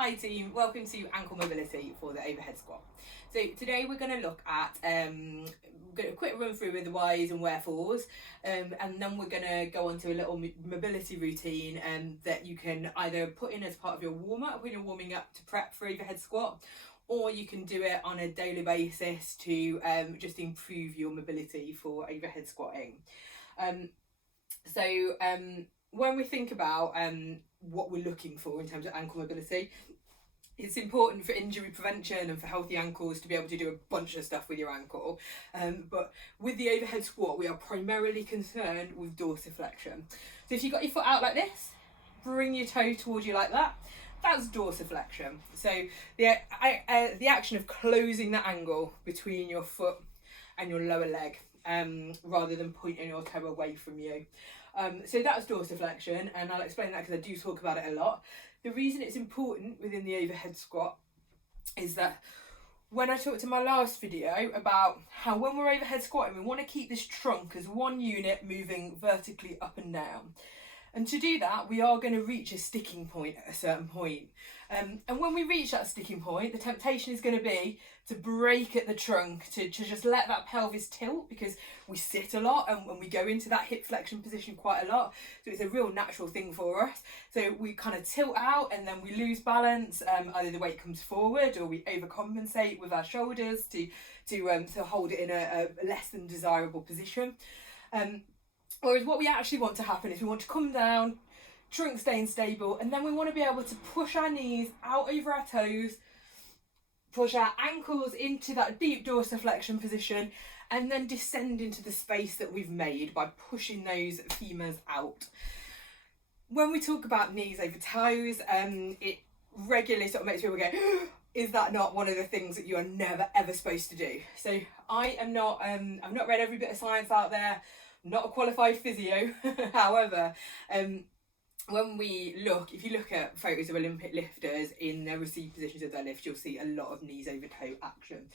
Hi team, welcome to ankle mobility for the overhead squat. So today we're going to look at a quick run through with the whys and wherefores, and then we're going to go on to a little mobility routine that you can either put in as part of your warm-up when you're warming up to prep for overhead squat, or you can do it on a daily basis to just improve your mobility for overhead squatting. When we think about what we're looking for in terms of ankle mobility, it's important for injury prevention and for healthy ankles to be able to do a bunch of stuff with your ankle. But with the overhead squat, we are primarily concerned with dorsiflexion. So if you've got your foot out like this, bring your toe towards you like that. That's dorsiflexion. So the action of closing that angle between your foot and your lower leg, rather than pointing your toe away from you. So that's dorsiflexion, and I'll explain that because I do talk about it a lot. The reason it's important within the overhead squat is that when I talked in my last video about how when we're overhead squatting, we want to keep this trunk as one unit moving vertically up and down. And to do that, we are going to reach a sticking point at a certain point. And when we reach that sticking point, the temptation is going to be to break at the trunk, to just let that pelvis tilt, because we sit a lot and we go into that hip flexion position quite a lot. So it's a real natural thing for us. So we kind of tilt out and then we lose balance. Either the weight comes forward or we overcompensate with our shoulders to hold it in a less than desirable position. Whereas what we actually want to happen is we want to come down, trunk staying stable, and then we want to be able to push our knees out over our toes, push our ankles into that deep dorsiflexion position, and then descend into the space that we've made by pushing those femurs out. When we talk about knees over toes, it regularly sort of makes people go, is that not one of the things that you are never ever supposed to do? So I've not read every bit of science out there. Not a qualified physio. However, if you look at photos of Olympic lifters in their received positions of their lift, you'll see a lot of knees over toe action.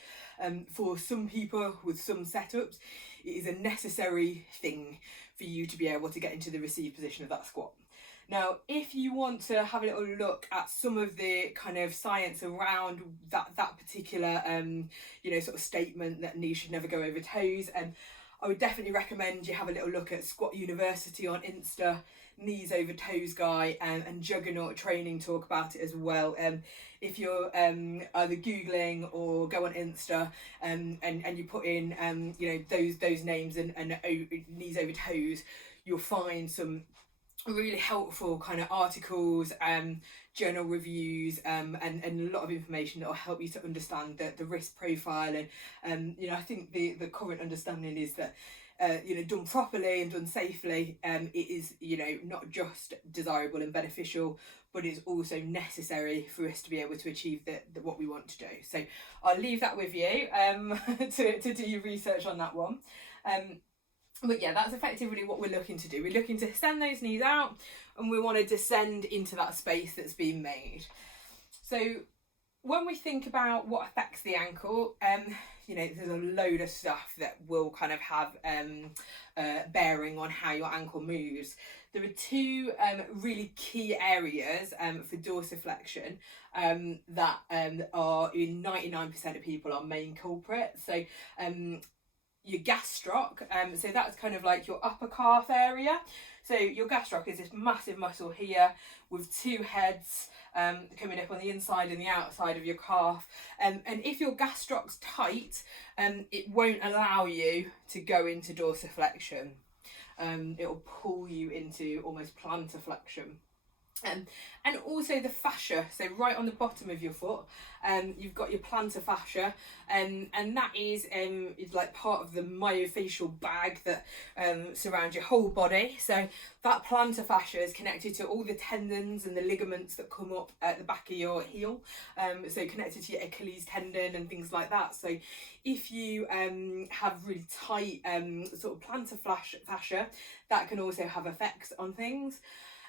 For some people with some setups, it is a necessary thing for you to be able to get into the received position of that squat. Now, if you want to have a little look at some of the kind of science around that particular sort of statement that knees should never go over toes, I would definitely recommend you have a little look at Squat University on Insta, Knees Over Toes guy, and Juggernaut Training talk about it as well. If you're either Googling or go on Insta and you put in those names and Knees Over Toes, you'll find some really helpful kind of articles, journal reviews, and a lot of information that will help you to understand the risk profile. And I think the current understanding is that done properly and done safely, it is not just desirable and beneficial, but it's also necessary for us to be able to achieve what we want to do. So I'll leave that with you to do your research on that one. But yeah, that's effectively what we're looking to do. We're looking to send those knees out and we want to descend into that space that's been made. So when we think about what affects the ankle, there's a load of stuff that will kind of have bearing on how your ankle moves. There are two really key areas for dorsiflexion that are in 99% of people our main culprit. So your gastroc, so that's kind of like your upper calf area. So your gastroc is this massive muscle here with two heads coming up on the inside and the outside of your calf. And if your gastroc's tight, it won't allow you to go into dorsiflexion. It'll pull you into almost plantar flexion. And also the fascia, so right on the bottom of your foot, you've got your plantar fascia, and that is like part of the myofascial bag that surrounds your whole body. So that plantar fascia is connected to all the tendons and the ligaments that come up at the back of your heel, so connected to your Achilles tendon and things like that. So if you have really tight sort of plantar fascia, that can also have effects on things.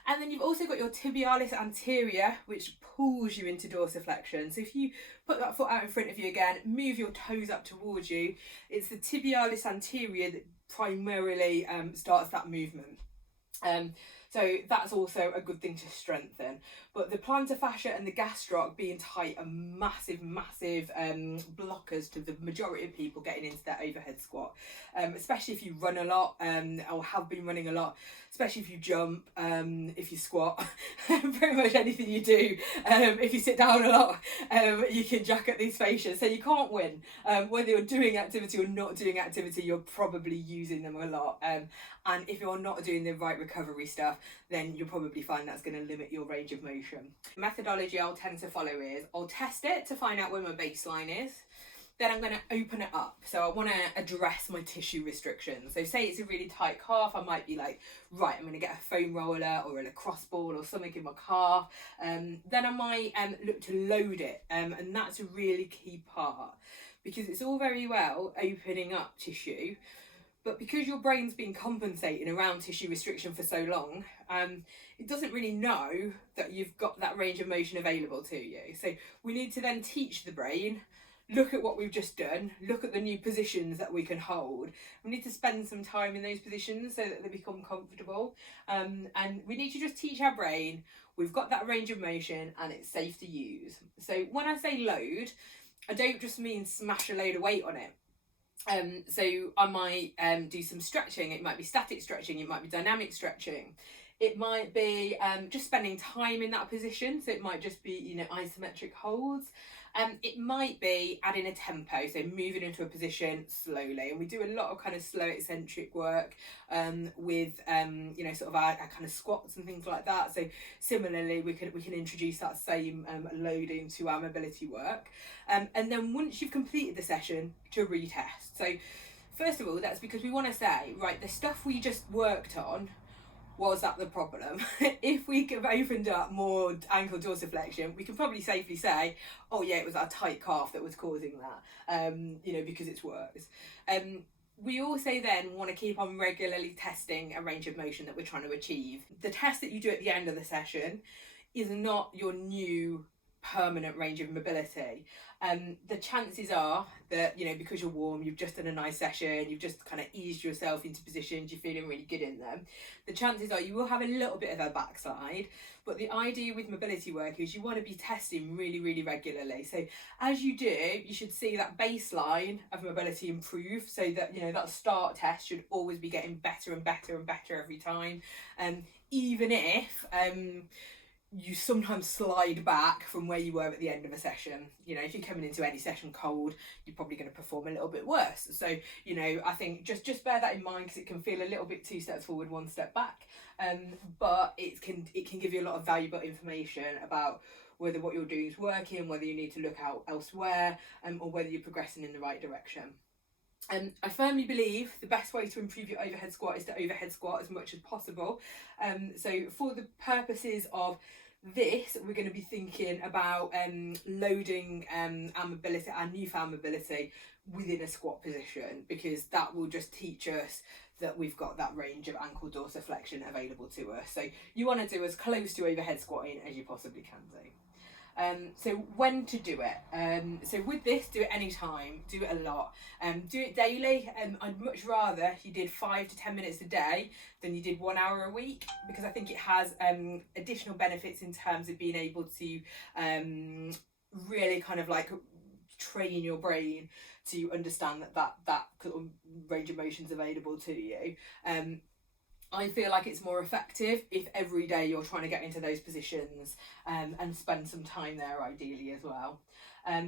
And then you've also got your tibialis anterior, which pulls you into dorsiflexion. So if you put that foot out in front of you again, move your toes up towards you, it's the tibialis anterior that primarily starts that movement. So that's also a good thing to strengthen. But the plantar fascia and the gastroc being tight are massive blockers to the majority of people getting into their overhead squat, especially if you run a lot, or have been running a lot, especially if you jump, if you squat, pretty much anything you do. If you sit down a lot, you can jack up these fascias. So you can't win. Whether you're doing activity or not doing activity, you're probably using them a lot. And if you're not doing the right recovery stuff, then you'll probably find that's going to limit your range of motion. The methodology I'll tend to follow is I'll test it to find out where my baseline is. Then I'm going to open it up. So I want to address my tissue restrictions. So say it's a really tight calf, I might be like, right, I'm going to get a foam roller or a lacrosse ball or something in my calf. Then I might look to load it. And that's a really key part, because it's all very well opening up tissue, but because your brain's been compensating around tissue restriction for so long, it doesn't really know that you've got that range of motion available to you. So we need to then teach the brain, look at what we've just done, look at the new positions that we can hold. We need to spend some time in those positions so that they become comfortable. And we need to just teach our brain, we've got that range of motion and it's safe to use. So when I say load, I don't just mean smash a load of weight on it. So I might do some stretching. It might be static stretching, it might be dynamic stretching, it might be just spending time in that position. So it might just be, you know, isometric holds. It might be adding a tempo, so moving into a position slowly, and we do a lot of kind of slow eccentric work with you know, sort of our kind of squats and things like that. So similarly, we can introduce that same loading to our mobility work, and then once you've completed the session, to retest. So first of all, that's because we want to say, right, the stuff we just worked on, was that the problem? If we have opened up more ankle dorsiflexion, we can probably safely say, oh yeah, it was our tight calf that was causing that, you know, because it's worse. We also then want to keep on regularly testing a range of motion that we're trying to achieve. The test that you do at the end of the session is not your new permanent range of mobility. The chances are that, you know, because you're warm, you've just done a nice session, you've just kind of eased yourself into positions, you're feeling really good in them, the chances are you will have a little bit of a backslide. But the idea with mobility work is you want to be testing really regularly. So as you do, you should see that baseline of mobility improve, so that, you know, that start test should always be getting better and better and better every time. Even if you sometimes slide back from where you were at the end of a session. You know, if you're coming into any session cold, you're probably going to perform a little bit worse. So, you know, I think just bear that in mind, because it can feel a little bit 2 steps forward, 1 step back. But it can give you a lot of valuable information about whether what you're doing is working, whether you need to look out elsewhere, or whether you're progressing in the right direction. I firmly believe the best way to improve your overhead squat is to overhead squat as much as possible. So for the purposes of this, we're going to be thinking about loading our mobility, our newfound mobility, within a squat position, because that will just teach us that we've got that range of ankle dorsiflexion available to us. So you want to do as close to overhead squatting as you possibly can do. So when to do it? So with this, do it anytime, do it a lot, do it daily. I'd much rather you did 5 to 10 minutes a day than you did 1 hour a week, because I think it has additional benefits in terms of being able to really kind of like train your brain to understand that range of motion is available to you. I feel like it's more effective if every day you're trying to get into those positions, and spend some time there ideally as well.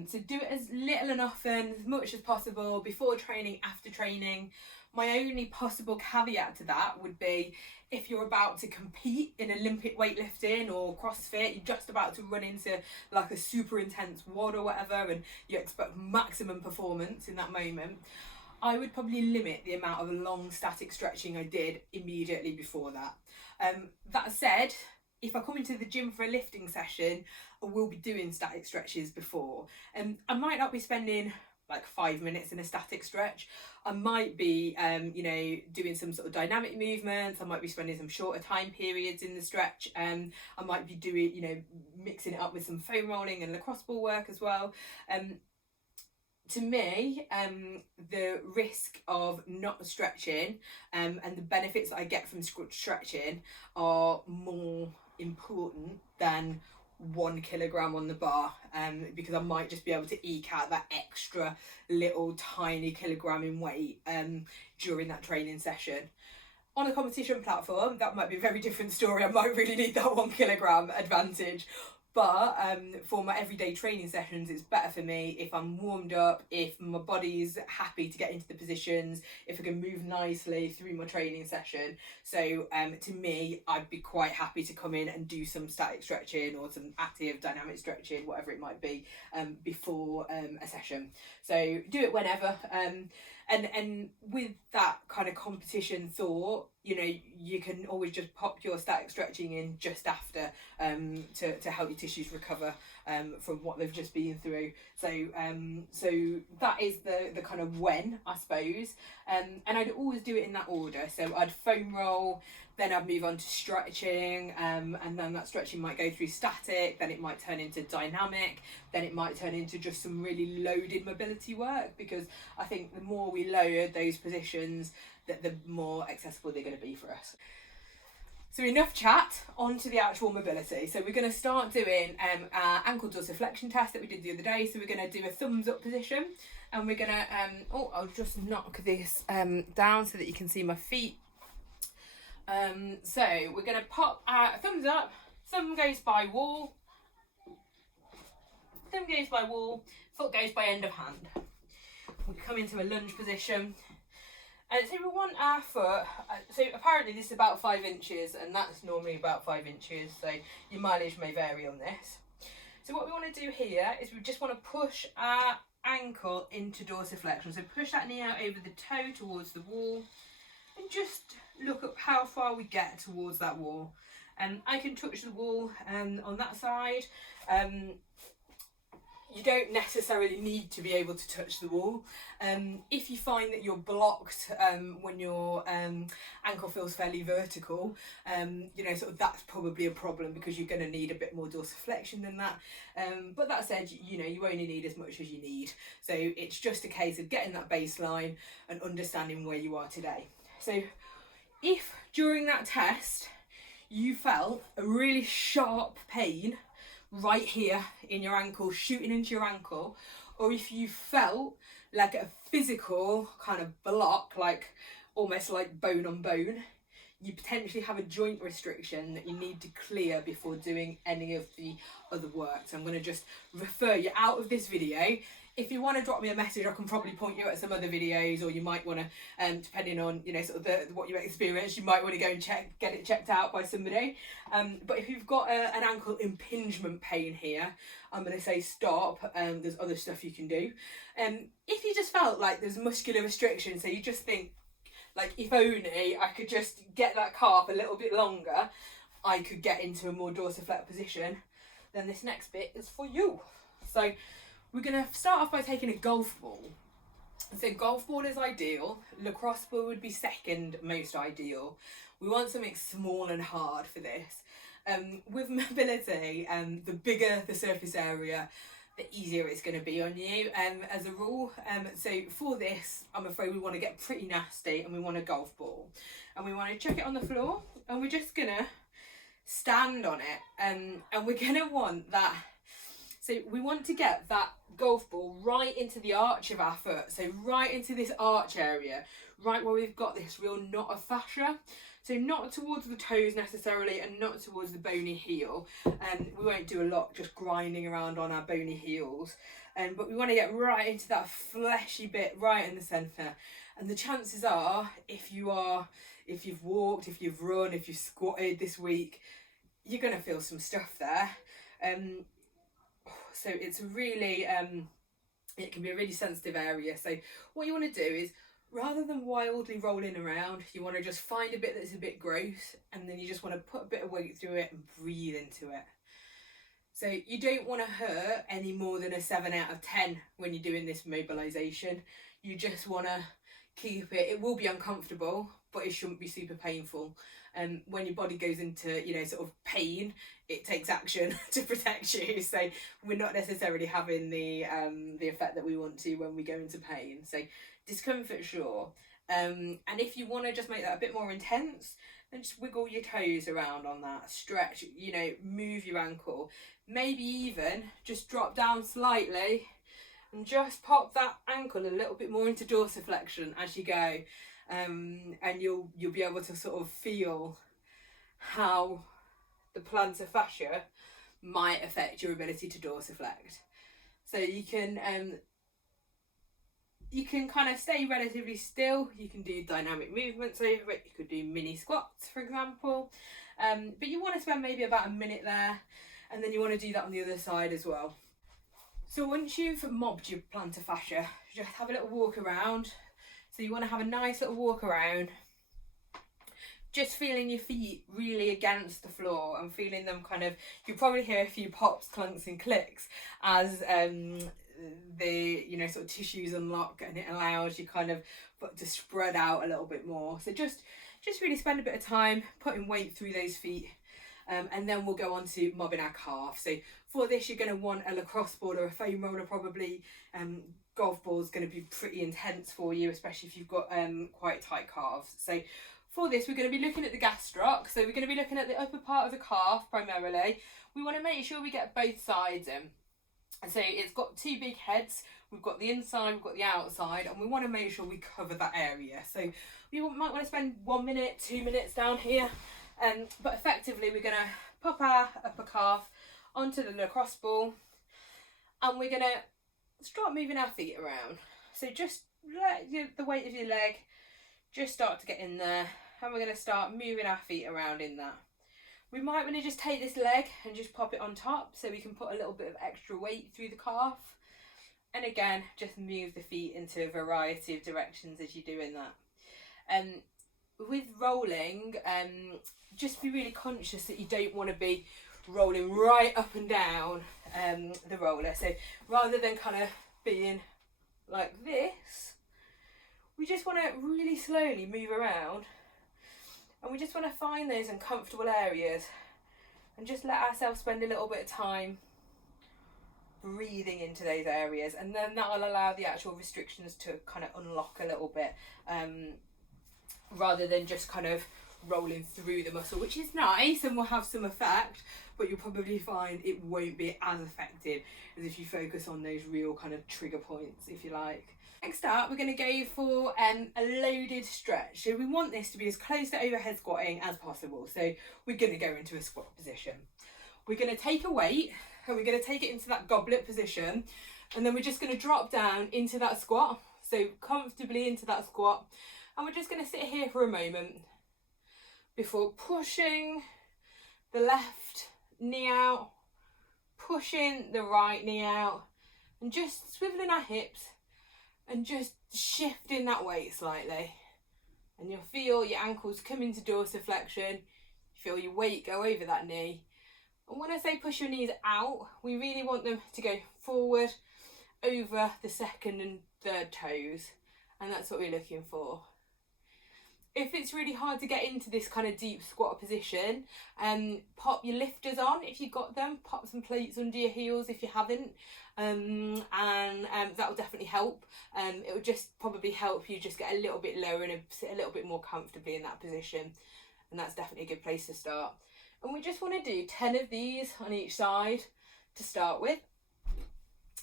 So do it as little and often, as much as possible, before training, after training. My only possible caveat to that would be if you're about to compete in Olympic weightlifting or CrossFit, you're just about to run into like a super intense WOD or whatever, and you expect maximum performance in that moment, I would probably limit the amount of long static stretching I did immediately before that. That said, if I come into the gym for a lifting session, I will be doing static stretches before. I might not be spending like 5 minutes in a static stretch. I might be, you know, doing some sort of dynamic movements. I might be spending some shorter time periods in the stretch. I might be doing, you know, mixing it up with some foam rolling and lacrosse ball work as well. to me, the risk of not stretching and the benefits that I get from stretching are more important than 1 kilogram on the bar, because I might just be able to eke out that extra little tiny kilogram in weight during that training session. On a competition platform, that might be a very different story. I might really need that 1 kilogram advantage. But for my everyday training sessions, it's better for me if I'm warmed up, if my body's happy to get into the positions, if I can move nicely through my training session. So to me, I'd be quite happy to come in and do some static stretching or some active dynamic stretching, whatever it might be, before a session. So do it whenever. And with that kind of competition thought, you know, you can always just pop your static stretching in just after to help your tissues recover from what they've just been through. So that is the kind of when, I suppose. And I'd always do it in that order. So I'd foam roll, then I'd move on to stretching, and then that stretching might go through static, then it might turn into dynamic, then it might turn into just some really loaded mobility work, because I think the more we load those positions, the more accessible they're going to be for us. So enough chat, on to the actual mobility. So we're going to start doing our ankle dorsiflexion test that we did the other day. So we're going to do a thumbs up position, and we're going to, I'll just knock this down so that you can see my feet. So we're going to pop our thumbs up, thumb goes by wall, foot goes by end of hand. We come into a lunge position. So we want our foot, so apparently this is about 5 inches, and that's normally about 5 inches, so your mileage may vary on this. So what we want to do here is we just want to push our ankle into dorsiflexion. So push that knee out over the toe towards the wall, and just look at how far we get towards that wall. I can touch the wall on that side. You don't necessarily need to be able to touch the wall. If you find that you're blocked when your ankle feels fairly vertical, you know, sort of that's probably a problem, because you're going to need a bit more dorsiflexion than that. But that said, you know, you only need as much as you need. So it's just a case of getting that baseline and understanding where you are today. So if during that test you felt a really sharp pain right here in your ankle, shooting into your ankle, or if you felt like a physical kind of block, like almost like bone on bone, you potentially have a joint restriction that you need to clear before doing any of the other work. So I'm going to just refer you out of this video. If you want to drop me a message, I can probably point you at some other videos, or you might want to, depending on, you know, sort of what you experience, you might want to go and get it checked out by somebody. But if you've got an ankle impingement pain here, I'm going to say stop. There's other stuff you can do. If you just felt like there's muscular restriction, so you just think, like, if only I could just get that calf a little bit longer, I could get into a more dorsiflex position, then this next bit is for you. So we're going to start off by taking a golf ball. So golf ball is ideal. Lacrosse ball would be second most ideal. We want something small and hard for this. With mobility, the bigger the surface area, the easier it's going to be on you, as a rule. So for this, I'm afraid we want to get pretty nasty, and we want a golf ball. And we want to chuck it on the floor, and we're just going to stand on it. And we're going to want that. So we want to get that golf ball right into the arch of our foot. So right into this arch area, right where we've got this real knot of fascia. So not towards the toes necessarily, and not towards the bony heel. We won't do a lot just grinding around on our bony heels. But we want to get right into that fleshy bit right in the centre. And the chances are, if you've walked, if you've run, if you've squatted this week, you're going to feel some stuff there. So it's really, it can be a really sensitive area. So what you want to do is, rather than wildly rolling around, you want to just find a bit that's a bit gross, and then you just want to put a bit of weight through it and breathe into it. So you don't want to hurt any more than a 7 out of 10 when you're doing this mobilisation. You just want to keep it. It will be uncomfortable, but it shouldn't be super painful. when your body goes into, you know, sort of pain, it takes action to protect you. So we're not necessarily having the effect that we want to when we go into pain. So discomfort, sure. And if you want to just make that a bit more intense, then just wiggle your toes around on that, stretch, you know, move your ankle, maybe even just drop down slightly and just pop that ankle a little bit more into dorsiflexion as you go. And you'll be able to sort of feel how the plantar fascia might affect your ability to dorsiflect. So you can kind of stay relatively still. You can do dynamic movements over it. You could do mini squats, for example. But you want to spend maybe about a minute there, and then you want to do that on the other side as well. So once you've mobbed your plantar fascia, just have a little walk around. So you want to have a nice little walk around, just feeling your feet really against the floor and feeling them kind of, you'll probably hear a few pops, clunks and clicks as the, you know, sort of tissues unlock, and it allows you kind of to spread out a little bit more. So just really spend a bit of time putting weight through those feet. And then we'll go on to mobbing our calf. So for this, you're going to want a lacrosse ball or a foam roller probably. Golf ball is going to be pretty intense for you, especially if you've got quite tight calves. So for this, we're going to be looking at the gastroc. So we're going to be looking at the upper part of the calf primarily. We want to make sure we get both sides in. And so it's got two big heads. We've got the inside, we've got the outside, and we want to make sure we cover that area. So we might want to spend 1 minute, 2 minutes down here. But effectively, we're going to pop our upper calf onto the lacrosse ball, and we're going to start moving our feet around. So just let the weight of your leg just start to get in there, and we're going to start moving our feet around in that. We might want to just take this leg and just pop it on top so we can put a little bit of extra weight through the calf. And again, just move the feet into a variety of directions as you're doing that. With rolling, just be really conscious that you don't want to be rolling right up and down the roller. So rather than kind of being like this, we just want to really slowly move around, and we just want to find those uncomfortable areas and just let ourselves spend a little bit of time breathing into those areas, and then that will allow the actual restrictions to kind of unlock a little bit, rather than just kind of rolling through the muscle, which is nice and will have some effect, but you'll probably find it won't be as effective as if you focus on those real kind of trigger points, if you like. Next up, we're going to go for a loaded stretch. So we want this to be as close to overhead squatting as possible. So we're going to go into a squat position. We're going to take a weight, and we're going to take it into that goblet position, and then we're just going to drop down into that squat, so comfortably into that squat, and we're just going to sit here for a moment before pushing the left knee out, pushing the right knee out, and just swiveling our hips and just shifting that weight slightly. And you'll feel your ankles come into dorsiflexion, feel your weight go over that knee. And when I say push your knees out, we really want them to go forward over the second and third toes, and that's what we're looking for. If it's really hard to get into this kind of deep squat position, pop your lifters on if you've got them, pop some plates under your heels if you haven't, and that will definitely help. It will just probably help you just get a little bit lower and sit a little bit more comfortably in that position, and that's definitely a good place to start. And we just want to do 10 of these on each side to start with.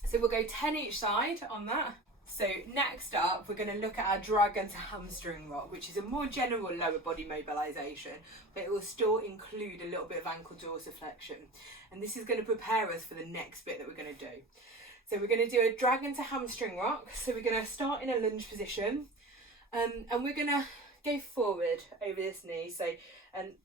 So we'll go 10 each side on that. So next up, we're going to look at our dragon to hamstring rock, which is a more general lower body mobilisation, but it will still include a little bit of ankle dorsiflexion. And this is going to prepare us for the next bit that we're going to do. So we're going to do a dragon to hamstring rock. So we're going to start in a lunge position, and we're going to go forward over this knee. So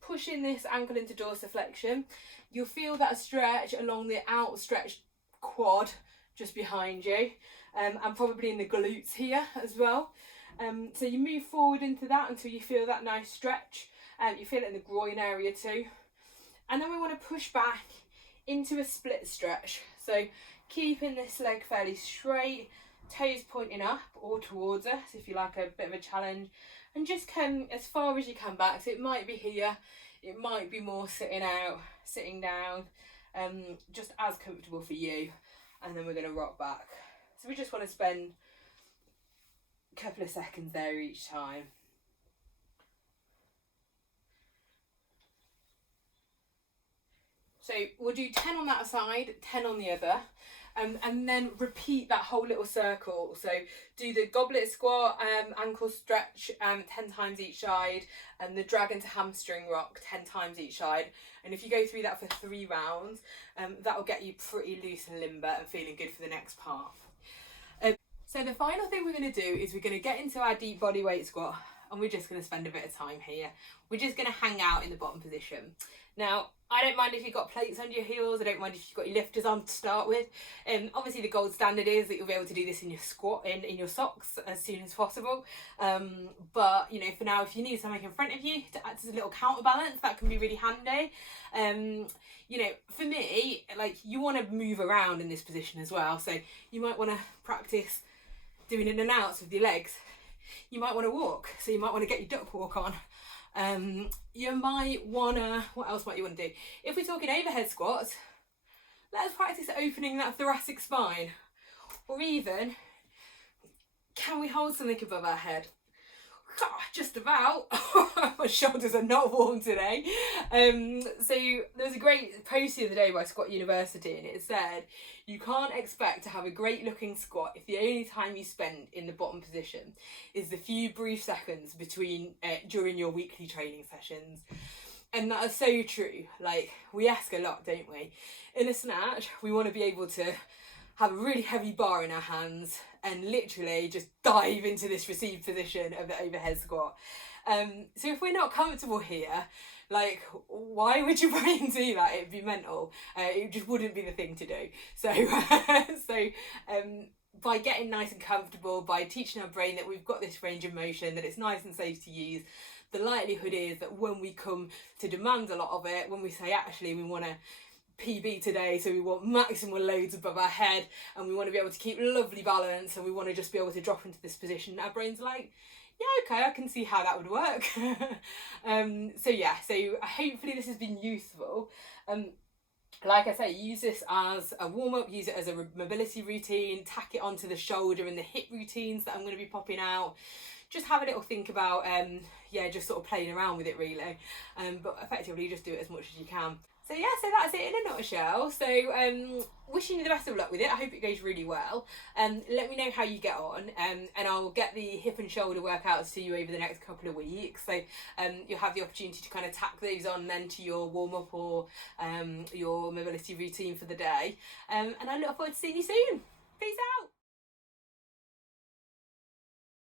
pushing this ankle into dorsiflexion, you'll feel that stretch along the outstretched quad just behind you, and probably in the glutes here as well. So you move forward into that until you feel that nice stretch. You feel it in the groin area too. And then we want to push back into a split stretch. So keeping this leg fairly straight, toes pointing up or towards us if you like a bit of a challenge, and just come as far as you can back. So it might be here, it might be more sitting down, just as comfortable for you. And then we're going to rock back. So we just want to spend a couple of seconds there each time. So we'll do 10 on that side, 10 on the other, and then repeat that whole little circle. So do the goblet squat, ankle stretch 10 times each side, and the dragon to hamstring rock 10 times each side. And if you go through that for 3 rounds, that will get you pretty loose and limber and feeling good for the next part. So the final thing we're going to do is we're going to get into our deep body weight squat, and we're just going to spend a bit of time here. We're just going to hang out in the bottom position. Now, I don't mind if you've got plates under your heels. I don't mind if you've got your lifters on to start with. Obviously, the gold standard is that you'll be able to do this in your squat, in your socks as soon as possible. But, you know, for now, if you need something in front of you to act as a little counterbalance, that can be really handy. You know, for me, like, you want to move around in this position as well. So you might want to practice doing in and outs with your legs. You might want to walk, so you might want to get your duck walk on. You might wanna, what else might you want to do? If we're talking overhead squats, let's practice opening that thoracic spine. Or even, can we hold something above our head? Just about. My shoulders are not warm today. So there was a great post the other day by Squat University, and it said, you can't expect to have a great looking squat if the only time you spend in the bottom position is the few brief seconds between during your weekly training sessions. And that is so true. Like, we ask a lot, don't we? In a snatch, we want to be able to have a really heavy bar in our hands and literally just dive into this received position of the overhead squat. So if we're not comfortable here, like, why would your brain do that? It'd be mental. It just wouldn't be the thing to do. So, by getting nice and comfortable, by teaching our brain that we've got this range of motion, that it's nice and safe to use, the likelihood is that when we come to demand a lot of it, when we say, actually, we want to PB today, so we want maximal loads above our head, and we want to be able to keep lovely balance, and we want to just be able to drop into this position, our brain's like, yeah, okay, I can see how that would work. So yeah, so hopefully this has been useful. Like I say, use this as a warm-up, use it as a mobility routine, tack it onto the shoulder and the hip routines that I'm going to be popping out. Just have a little think about, just sort of playing around with it really. But effectively just do it as much as you can. So yeah, so that's it in a nutshell. So wishing you the best of luck with it. I hope it goes really well. Let me know how you get on, and I'll get the hip and shoulder workouts to you over the next couple of weeks. So you'll have the opportunity to kind of tack those on then to your warm-up or your mobility routine for the day. And I look forward to seeing you soon. Peace out.